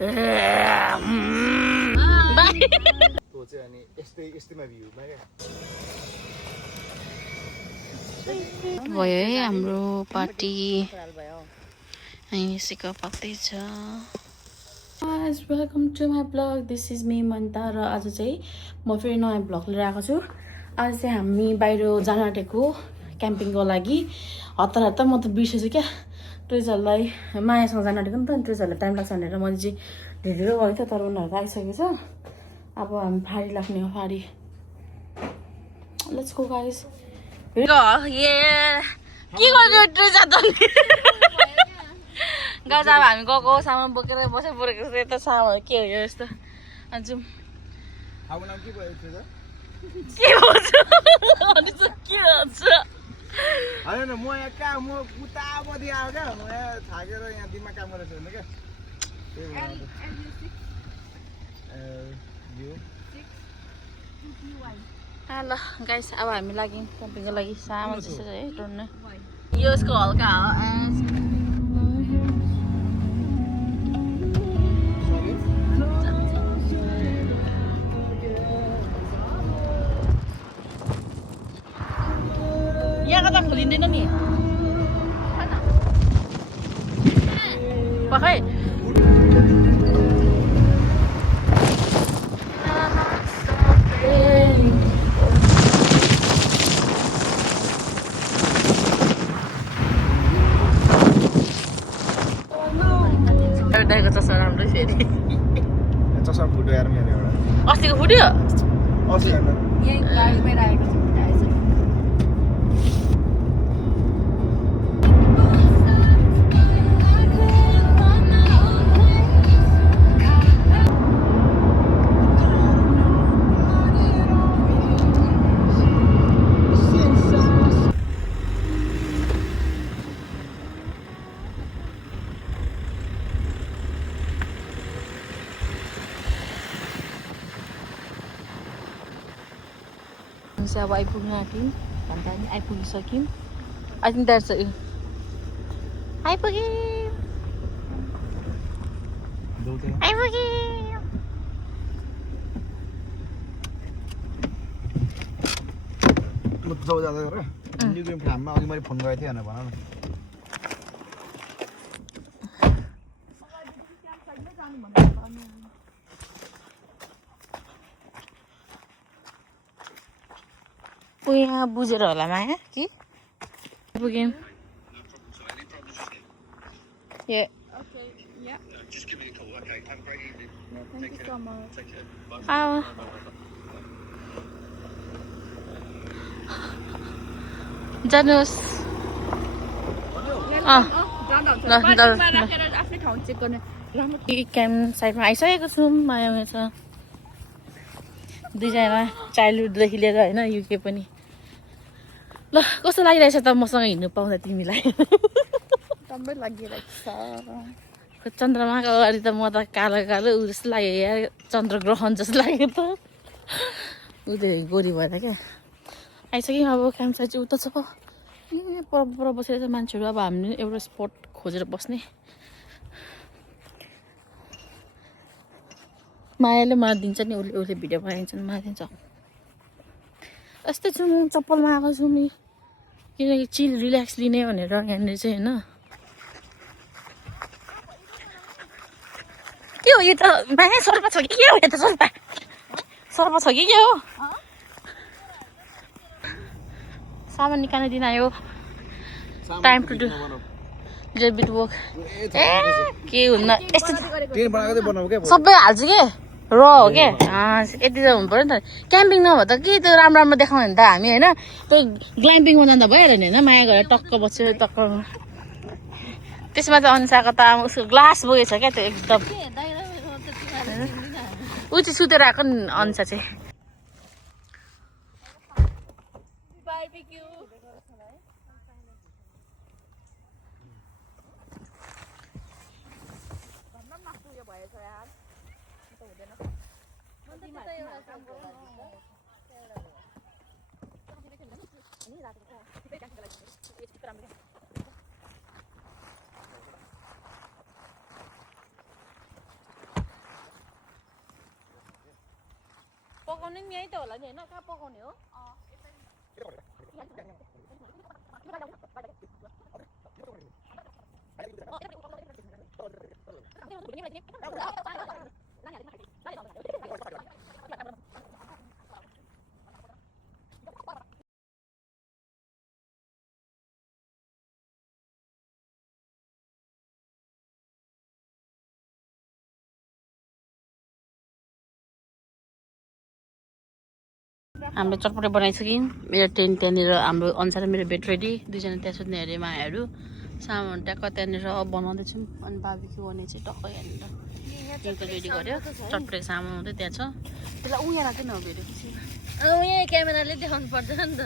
त्यो चाहिँ अनि यस्तैमा भ्यूमा क्या भयो है हाम्रो पार्टी यसैको पाक्दैछ welcome to my blog this is me मन्ता र आज चाहिँ म फेरि नयाँ ब्लग लिएर आएको छु आज चाहिँ हामी बाहिर जान आँटेको क्याम्पिङको लागि हतार हतार म त बिर्सेछु क्या टुरिस्टहरूलाई मायासँग जान आँटेको नि त टुरिस्टहरूलाई टाइम लाग्छ भनेर मैले चाहिँ ढिलो गरेको थिएँ तर उनीहरू आइसकेको छ अब हामी फाडी लाग्ने हो फाडी लेट्स गो गाइस के गर्यो टुरिस्ट गाइस अब हामी गएको सामान बोकेर बसेर बोकेको छ यता सामान के हो यो यस्तो आज अब नाम के भयो त्यो के भन्छ अनि चाहिँ के भन्छ हैन म यहाँ कहाँ म उता बदी आयो क्या म यहाँ थाकेर यहाँ दिनमा काम गरेको छैन क्या ल गाइस अब हामी लाग्यौँ क्याम्पिङको लागि सामान जस्तो है टोर्न यो यसको हल्का यहाँको त खोलिँदैन नि पखै दाइको चस्मा राम्रो फेरि चस्मा फुट्यो यार मेरो एउटा अस्तिको फुट्यो अस्ति हैन यही गाडीमै राखेको छु अब आइपुग्न आँट्यौँ भन्दा पनि आइपुगिसक्यौँ आई थिङ्क द्याट्स आइपुग्यौँ म जाऊ जाँदै गरेर न्युक्लियम फार्ममा अघि मैले फोन गरेको थिएँ भनेर भन न यहाँ बुझेर होला माया कि पुग्यौँ जानुहोस् क्याम्प साइडमा आइसकेको छौँ माया छ दुईजना चाइल्डहुडदेखि लिएर होइन युके पनि ल कस्तो लागिरहेछ त मसँग हिँड्नु पाउँदा तिमीलाई राम्रो लागिरहेको छ चन्द्रमाको अगाडि त म त कालो कालो ऊ जस्तो लाग्यो या चन्द्रग्रहण जस्तो लाग्यो त उहिले गोरी भएर क्या आइसक्यौँ अब क्याम्प साइड चाहिँ उता छ यहाँ पर बसेर चाहिँ मान्छेहरू अब हामीले एउटा स्पट खोजेर बस्ने मायाले मलाई दिन्छ नि उसले भिडियो बनाइदिन्छ नि मलाई दिन्छ यस्तै छु म चप्पलमा आएको छु नि किनकि चिल रिल्याक्स लिने भनेर यहाँनिर चाहिँ होइन के हो यो त माया सर्पा छ कि के हो यो त सर्पा छ कि के हो सामान निकाल्न दिन आयो time to do little bit work के हुन्न यस्तो सबै हाल्छु के र हो के यति त हुनु पऱ्यो नि त क्याम्पिङ नभए त के त्यो राम्रो राम्रो देखाउने नि त हामी होइन त्यो ग्ल्याम्पिङमा जाँदा भइहाल्यो नि होइन माया गरेर टक्क बस्यो टक्क त्यसमा चाहिँ अनुसारको त उसको ग्लास बोकेछ क्या त्यो एकदम ऊ चाहिँ सुतेर आएको नि अनुसार चाहिँ पकाउने नि यही त होला नि होइन कहाँ पकाउने हो हाम्रो चटपटे बनाइसक्यौँ मेरो टेन्ट त्यहाँनिर हाम्रो अनुसार मेरो बेड रेडी दुईजना त्यहाँ सुत्ने अरे मायाहरू सामान ट्याक्क त्यहाँनिर बनाउँदैछौँ अनि बाबीको भने चाहिँ टक्क यहाँनिर टेन्ट रेडी गर्यो चटपटेको सामान मात्रै त्यहाँ छ त्यसलाई उयो राख्दैन हो भेट्यो यहाँ क्यामेराले देखाउनु पर्दैन नि त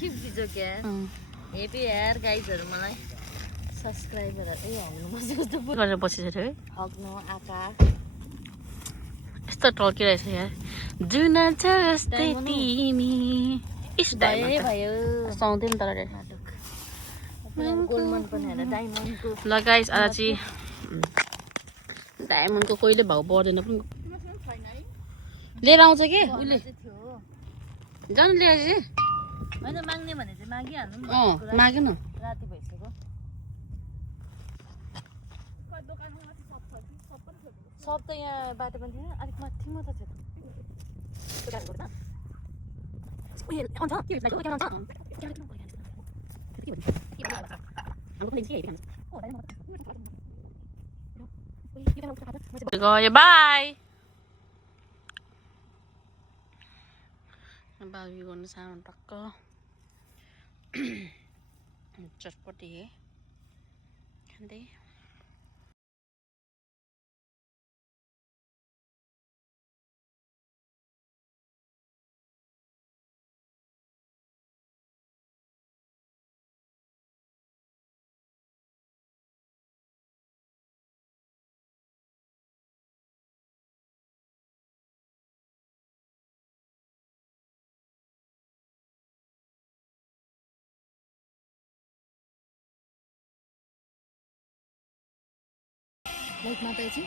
खिच्दिन्छ क्या हेपी हेयर गाइजहरू मलाई सब्सक्राइबरहरू हाल्नु बसेको जस्तो गरेर बसिसक्यो है हग्नु आँखा यस्तो टल्किरहेछ यार जुन जस्तै तिमी भयो सुहाउँदैन तर गोल्डमन पनि हेर डायमन्डको ल गाइस आज चाहिँ डायमन्डको कहिले भाउ बढ्दैन पनि लिएर आउँछ कि उसले जानु लिएर चाहिँ होइन माग्ने भने चाहिँ मागिहाल्नु नि माग्यो न राति भइसक्यो सब त यहाँ बाटो पनि थिएन अलिक माथि मात्र थियो गयो बाई बाबी गर्नु सानो टक्क चटपटी खाँदै लाइक माता चाहिँ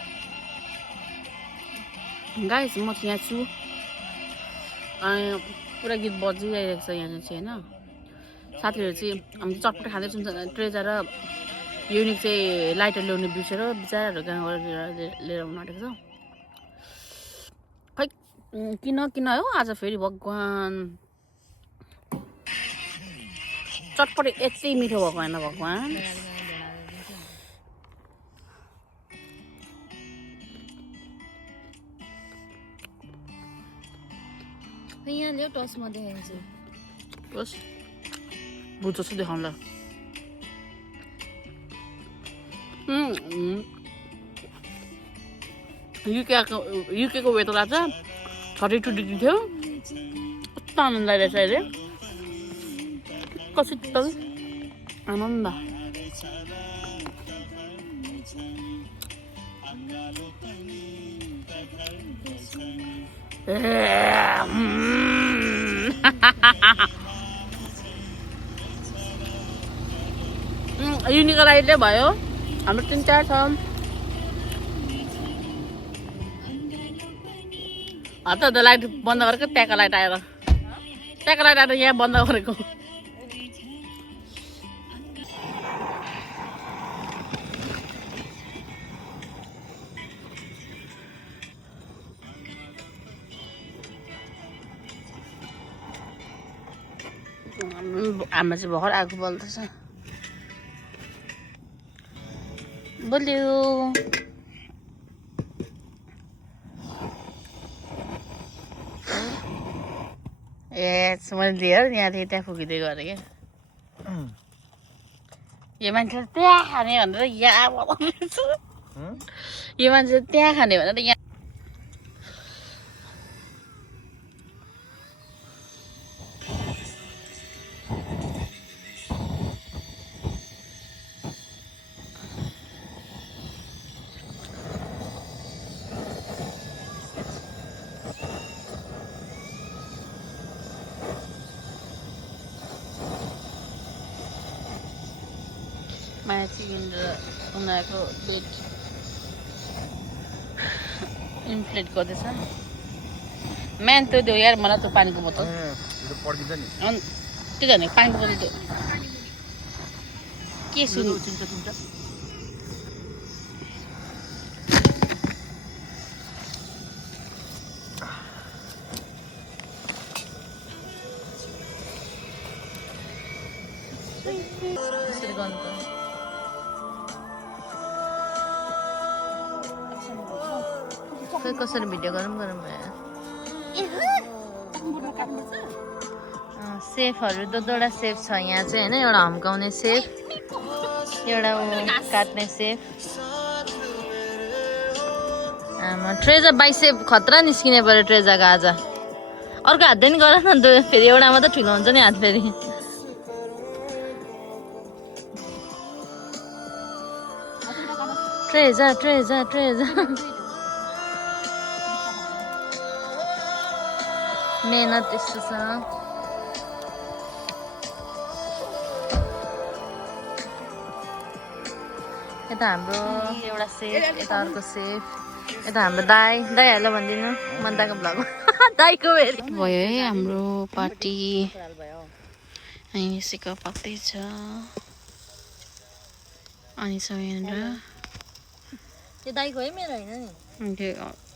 गाइस म चाहिँ यहाँ छु पुरा गीत बजिरहेको छ यहाँ चाहिँ होइन साथीहरू चाहिँ हामी चटपट खाँदैछौँ ट्रेजा र युनिक चाहिँ लाइटर ल्याउने बिर्सेर बिचराहरू गाउँ लिएर आउनु आँटेको छ खै किन किन हो आज फेरि भगवान् चटपटे यति मिठो भएको होइन भगवान् यहाँ ल्याउ टसमा देखाइदिन्छु बस भुत जस्तो देखाउँला युकेको वेदर आज 32 डिग्री थियो कस्तो आनन्द आइरहेछ अहिले शीतल आनन्द युनिको लाइटले भयो हाम्रो 3-4 छ हतार लाइट बन्द गरेको त्यहाँको लाइट आएर यहाँ बन्द गरेको आमा चाहिँ भर्खर आगो बल्दैछ बोल्यो मैले दिएँ यहाँ थिएँ त्यहाँ फुकिँदै गरेँ क्या यो मान्छे त्यहाँ खाने भनेर यहाँ बोलाउँदैछु यो मान्छे त्यहाँ खाने भनेर यहाँ माया चाहिँ उनीहरूको बेड इन्फ्लेट गर्दैछ म्यान त्यो देऊ यार मलाई त्यो पानीको बोतल त्यो पड्किन्छ नि अनि त्यो भने पानीको बोतल त्यो के सुन्नु चिन्छ यसरी गर्नु पर्यो खै कसरी भिडियो गरौँ भयो सेफहरू दुईवटा सेफ छ यहाँ चाहिँ होइन एउटा हम्काउने सेफ एउटा काट्ने सेफ ट्रेजा बाइसेप खतरा निस्किने पऱ्यो ट्रेजाको आज अर्को हातले नि गर न त फेरि एउटा मात्रै ठिक हुन्छ नि हात फेरि ट्रेजा ट्रेजा ट्रेजा मेहनत त्यस्तो छ यता हाम्रो एउटा सेफ यता अर्को सेफ यता हाम्रो दाईहरूलाई भनिदिनु मन्दाको भ्लग दाईको भयो है हाम्रो पार्टी अनि सिक्का पाक्दैछ अनि सब यहाँनिर त्यो दाइको है मेरो होइन नि त्यो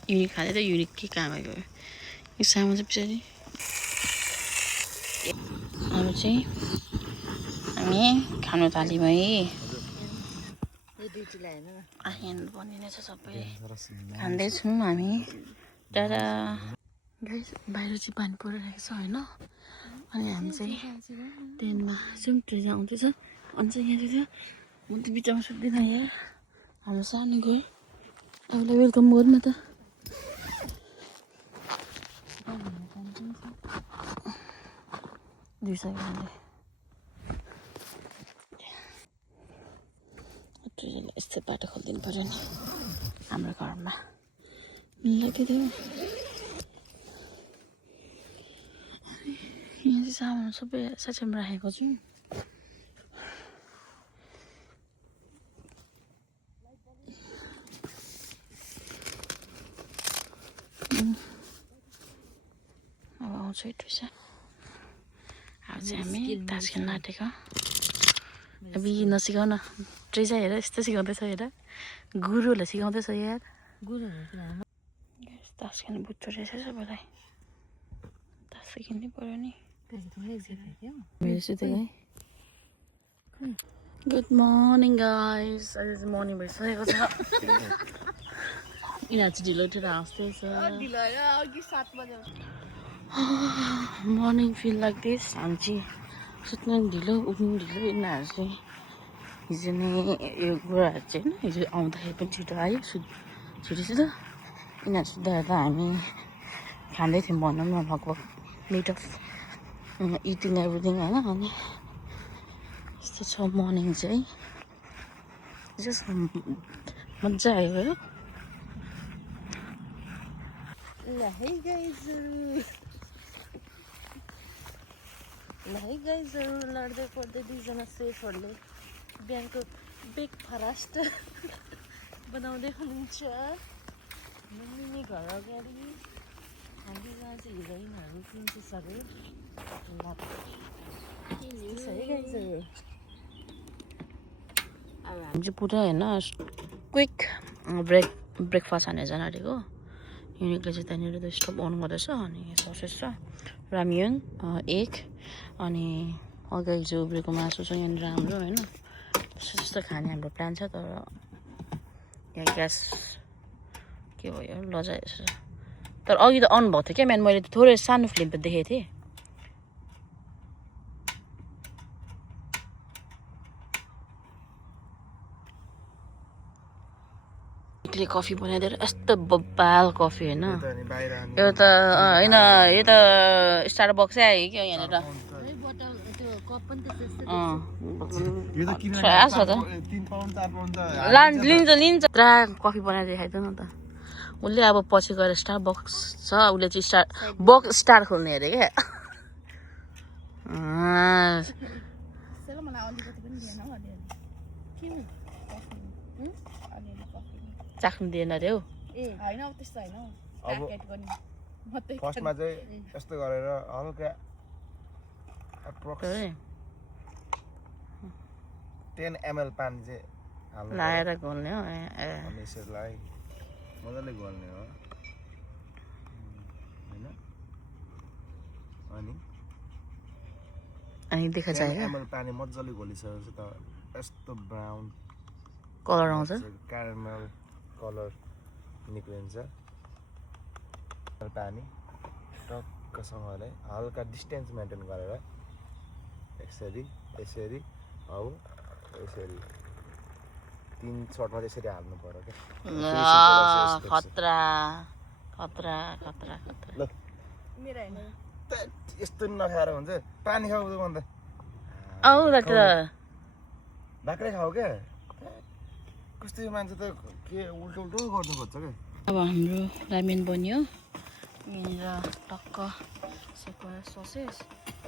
युनिक खाँदै त युनिक के कहाँ भएको यो सामु चाहिँ पछाडि अब चाहिँ हामी खानु थाल्यौँ है यहाँनिर बनिनेछ सबै खाँदैछौँ हामी तर बाहिर चाहिँ पानी परिरहेको छ होइन अनि हामी चाहिँ ट्रेनमा छौँ ट्रेन आउँदैछ अनि चाहिँ यहाँ चाहिँ म त बिचमा सुत्दिनँ यहाँ हाम्रो सानो घर अरूलाई वेलकम गर्नु न त ट्रेनले यस्तै बाटो खोलिदिनु पऱ्यो नि हाम्रो घरमा लाग्यो थियो यहाँ चाहिँ सामान सबै साँच्चैमा राखेको छु अब आउँछ ट्रेसा अब चाहिँ हामी तास खेल्न आँटेको अब नसिकाउ न ट्रेसा हेर यस्तो सिकाउँदैछ हेर गुरुहरूलाई सिकाउँदैछ यार गुरुहरू तास खेल्नु बुझ्छ रहेछ सबैलाई तास सिकिनै पऱ्यो नि गुड मर्निङ गाइस अहिले चाहिँ मर्निङ भइसकेको छ यिनीहरू चाहिँ ढिलो उठेर हाँस्दैछ मर्निङ फिल लाइक दिस हामी चाहिँ सुत्नु ढिलो उठ्नु ढिलो यिनीहरू चाहिँ हिजो नै यो बुढाहरू चाहिँ होइन हिजो आउँदाखेरि पनि छिटो आयो छिटो छिटो यिनीहरू सुत्दा हेर्दा हामी खाँदै थियौँ भनौँ न लगभग मिट अफ इटिङ एभ्रिथिङ होइन अनि यस्तो छ मर्निङ चाहिँ जस्ट मजा आयो हो ल है गाइजहरू लड्दै पढ्दै दुईजना सेफहरूले बिहानको ब्रेकफास्ट बनाउँदै हुनुहुन्छ मम्मीले घर अगाडि हामी जहाँ चाहिँ हिरोइनहरू प्रिन्सेसहरू है गाइजहरू अब हामी चाहिँ पुरा होइन क्विक ब्रेकफास्ट हानेर जान आँटेको युनिकले चाहिँ त्यहाँनिर त स्टोभ अन गर्दैछ अनि ससेज छ रामियन एग अनि अगाडि हिजो उब्रेको मासु छ यहाँनिर हाम्रो होइन त्यस्तो खाने हाम्रो प्लान छ तर यहाँ ग्यास के भयो लजाएछ तर अघि त अन भएको थियो क्या म्यान मैले थोरै सानो फ्लेम त देखेको थिएँ कफी बनाइदिएर यस्तो बब्बाल कफी होइन यो त होइन यो त स्टारबक्सै आयो क्या यहाँनिर लिन्छ पुरा कफी बनाएर देखाइदियो न त उसले अब पछि गएर स्टारबक्स छ उसले चाहिँ स्टार खोल्ने अरे क्या चाख्नु दिएन अरे हौ फर्स्टमा चाहिँ यस्तो गरेर हल्का एप्रोक्स 10 ml पानी चाहिँ हाल्नु लाएर घोल्ने हो अनि यसलाई मजाले घोल्ने हो हैन अनि देखा चाहिँ 10 ml पानी मजाले घोलिसकेपछि त यस्तो ब्राउन कलर आउँछ क्यारामेल कलर निक्लिन्छ पानी टक्कसँगले हल्का डिस्टेन्स मेन्टेन गरेर यसरी यसरी हौ यसरी 3 शटमा त्यसरी हाल्नु पर्यो के खतरा खतरा खतरा खतरा ल मेरो हैन यस्तो नखाएर हुन्छ पानी खाऊ भन्द औ डाक्टर बाक्रै खाऊ के कस्तो मान्छे त के उल्टो उल्टो गर्नु खोज्छ के अब हाम्रो रामेन बन्यो यहाँनिर टक्क सेकोया ससेस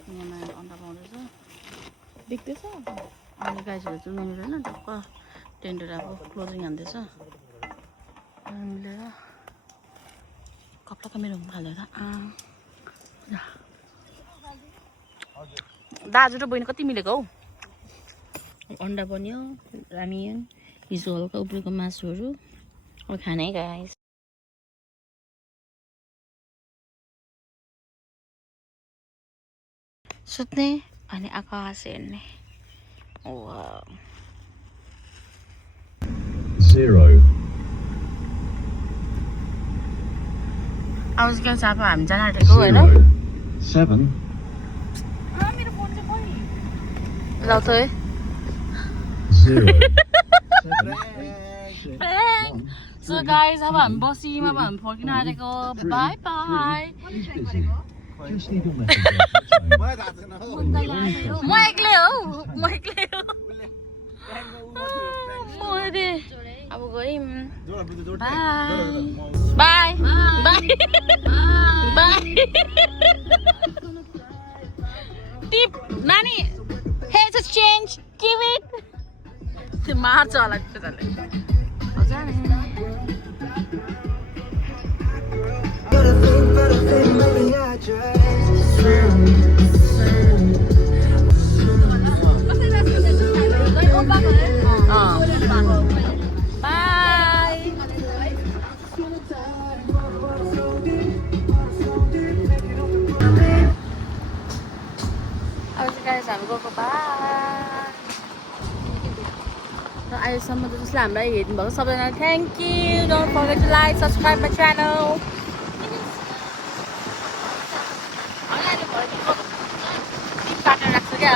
यहाँमा अन्डा पाउँदैछ देख्दैछ अनि गाइसहरू चाहिँ यहाँनिर होइन टक्क टेन्डर अब क्लोजिङ हान्दैछ मिलेर कपडा मेरो हालेर दाजु र बहिनी कति मिलेको हौ अन्डा बन्यो रामेन हिजो हल्का उब्रेको मासुहरू अब खाने है गाइस सुत्ने अनि आकाश हेर्ने वाउ 0 आवाज क्या छ अब हामी जान आँटेको होइन 7 मेरो फोन चाहिँ कहिले ल त है 0 सो गाइस अब हामी बसिम अब हामी फर्किन आँटेको by by Just leave a message after the tone. मलाई थाहा छैन हौ म एक्लै हो म एक्लै हो मरे अब गयौँ बाई बाई बाई टिप नानी has has changed give it त्यो मार्छ होला त्यसले हामी गएको र अहिलेसम्म त जसले हामीलाई हेर्नु भएको सबैजना thank you don't forget to like subscribe my channel काटेर राख्छु क्या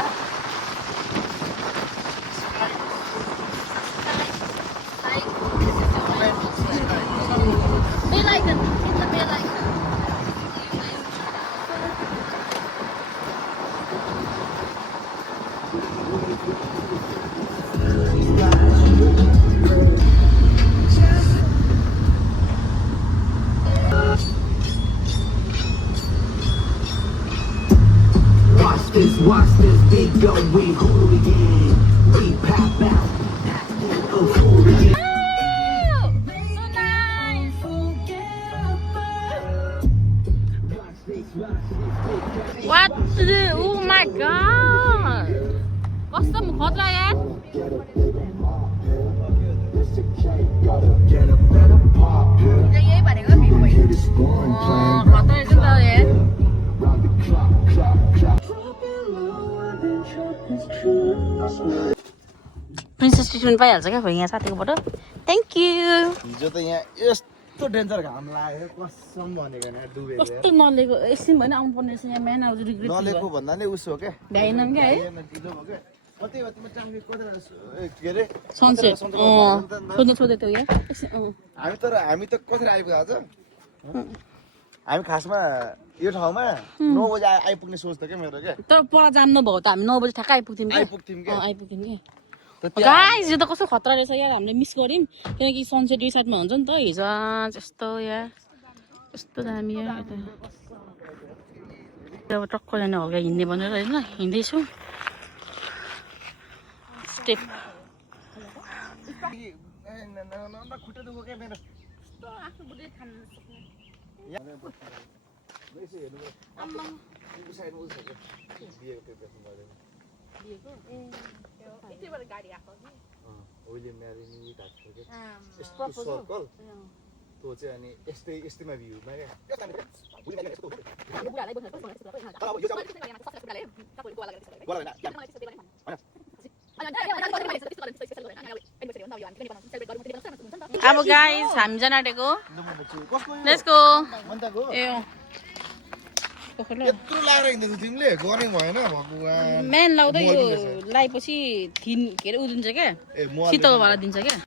Watch this video, we hooligan, we pop out, acting a hooligan. What? Oh my god! कस्तो खतरा यार यही भनेको खतरा रहेछ नि त यार प्रिन्सेस ट्रिटमेन्ट पाइहाल्छ क्या यहाँ साथीकोबाट थ्याङ्क यू हिजो त यहाँ यस्तो डेन्जर घाम लाग्यो कसम भनेको नि डुबेको कस्तो नलेको एकछिन भएन आउनु पर्ने रहेछ यहाँ बिहान आउँछ रिग्रेट नलेको भन्दा नि उसो हो क्या भ्याएनौँ क्या है ढिलो भयो क्या कति हो तिम्रो ट्राफिक कतिवटा के अरे सनसेट सोध्दै थियो यहाँ एकछिन हामी त कति आइपुग्दा छ हामी खासमा यो ठाउँमा 9 बजे आइपुग्ने सोच थियो क्या मेरो क्या तर पर जाम नभएको त हामी 9 बजी ठ्याक्कै आइपुग्थ्यौँ क्या आइपुग्थ्यौँ कि गाइस यो त कस्तो खतरा रहेछ यार हामीले मिस गर्यौँ किनकि सनसेट यो साथमा हुन्छ नि त हिजो जस्तो यार यस्तो दामी यार अब टक्क जाने हल्का हिँड्ने भनेर होइन हिँड्दैछु स्टेप खुट्टा दुखो क्या मेरो यसो हेर्नु यो साइडमा उस छ बिहेको प्रिपरेसन गर्दैन विलियम म्यारिनी टाइपको के यस्तो सर्कल त्यो चाहिँ अनि यस्तैमा भ्यूमा क्या अब गाइस हामी जान आँटेको लेट्स गो ए यत्रो लागेर हिँड्दैछ तिमीले गर्ने भएन भगवान मेन लाउँदै यो लाएपछि थिन के अरे उदिन्छ क्या शीतलवाला दिन्छ क्या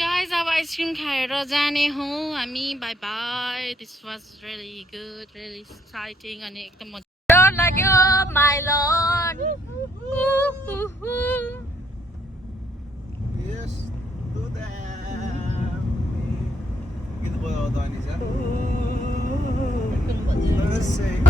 गाइस अब आइसक्रिम खाएर जाने हौ हामी by by this was really good really exciting अनि एकदम मजा लाग्यो my lord Yes, do that. Gitu boy, Tony, sir. Let's say.